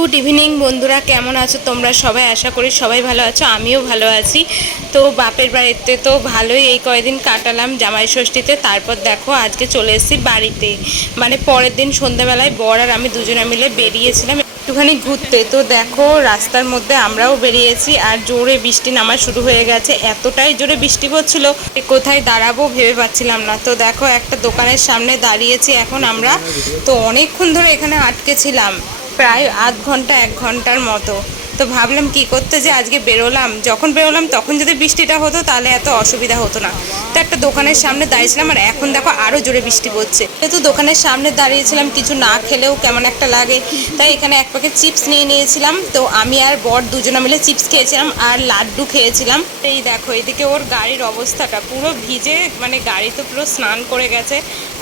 Good evening বন্ধুরা, কেমন আছো তোমরা সবাই? আশা করি সবাই ভালো আছো, আমিও ভালো আছি। তো বাপের বাড়িতে তো ভালোই এই কয়েকদিন কাটালাম জামাই ষষ্ঠীতে। তারপর দেখো আজকে চলে এসেছি বাড়িতে, মানে পরের দিন সন্ধ্যাবেলায় বর আর আমি দুজনে মিলে বেরিয়েছিলাম একটুখানি ঘুরতে। তো দেখো রাস্তার মধ্যে আমরাও বেরিয়েছি আর জোরে বৃষ্টি নামা শুরু হয়ে গেছে। এতটাই জোরে বৃষ্টি পড়ছিল, কোথায় দাঁড়াবো ভেবে পাচ্ছিলাম না। তো দেখো একটা দোকানের সামনে দাঁড়িয়েছি এখন আমরা। তো অনেকক্ষণ ধরে এখানে আটকে ছিলাম, প্রায় আধ ঘন্টা 1 ঘন্টার মতো। তো ভাবলাম কি করতে যে আজকে বেরোলাম, যখন বেরোলাম তখন যদি বৃষ্টিটা হতো তাহলে এত অসুবিধা হতো না। তো একটা দোকানের সামনে দাঁড়িয়েছিলাম আর এখন দেখো আরও জোরে বৃষ্টি পড়ছে। যেহেতু দোকানের সামনে দাঁড়িয়েছিলাম, কিছু না খেলেও কেমন একটা লাগে, তাই এখানে এক প্যাকেট চিপস নিয়ে নিয়েছিলাম। তো আমি আর বর দুজনে মিলে চিপস খেয়েছিলাম আর লাড্ডু খেয়েছিলাম। এই দেখো এদিকে ওর গাড়ির অবস্থাটা পুরো ভিজে, মানে গাড়ি তো পুরো স্নান করে গেছে।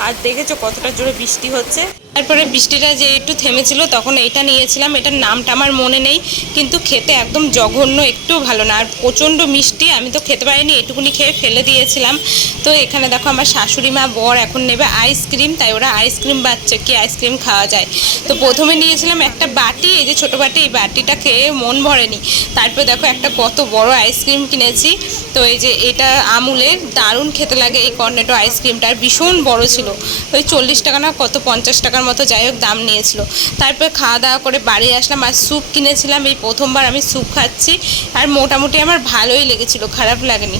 আর দেখেছো কতটা জোরে বৃষ্টি হচ্ছে। তারপরে বৃষ্টিটা যে একটু থেমেছিল তখন এইটা নিয়েছিলাম, এটার নামটা আমার মনে নেই, কিন্তু খেতে একদম জঘন্য, একটু ভালো না। আর প্রচণ্ড মিষ্টি, আমি তো খেতে পারিনি, এটুকুনি খেয়ে ফেলে দিয়েছিলাম। তো এখানে দেখো আমার শাশুড়ি মা বর এখন নেবে আইসক্রিম, তাই ওরা আইসক্রিম বাচ্চা কি আইসক্রিম খাওয়া যায়। তো প্রথমে নিয়েছিলাম একটা বাটি, এই যে ছোটো বাটি, এই বাটিটা খেয়ে মন ভরেনি। তারপরে দেখো একটা কত বড় আইসক্রিম কিনেছি। তো এই যে এটা আমুলের, দারুণ খেতে লাগে এই কর্নেটো আইসক্রিমটা, আর ভীষণ বড় ছিল। ওই 40 টাকা না কত 50 টাকার মতো যাই হোক দাম নিয়েছিল। তারপরে খাওয়া দাওয়া করে বাড়ি আসলাম আর স্যুপ কিনেছিলাম, এই প্রথমবার আমি স্যুপ খাচ্ছি। আর মোটামুটি আমার ভালোই লেগেছিলো, খারাপ লাগেনি।